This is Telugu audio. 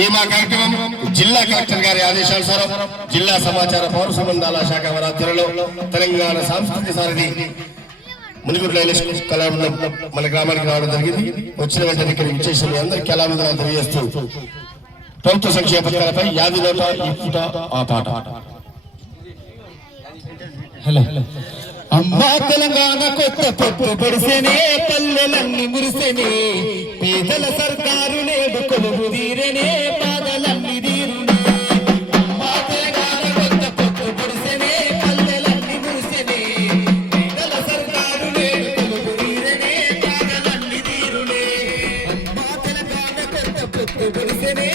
ఈ మా కార్యక్రమం జిల్లా కలెక్టర్ గారి ఆదేశానుసారం జిల్లా సమాచార పౌర సంబంధాల శాఖ వారి ఆధ్వర్యంలో తెలంగాణ సాంస్కృతిక సారథి మునిగుడ్ల కళాబృందం మన గ్రామానికి రావడం జరిగింది. వచ్చిన వెంటనే ఇక్కడ విచ్చేసి అందరికీ కళాబృందాలు తెలియజేస్తూ ప్రభుత్వ సంక్షేమ పథకాలపై యాది నోట ఈ పూట ఆ పాట. హలో అమ్మా తెలంగాణ కొత్త పొత్తు పొడిసెనే పల్లెలన్నీ మురిసెనే పేదల సర్కారు నేడు కొలువు తీరనే పాదలన్నీ తీరునే. అమ్మా తెలంగాణ కొత్త పొత్తు పొడిసెనే పల్లెలన్నీ మురిసెనే పేదల సర్కారు నేడు కొలువు తీరనే పాదలన్నీ తీరునే. అమ్మా తెలంగాణ కొత్త పొత్తు పొడిసెనే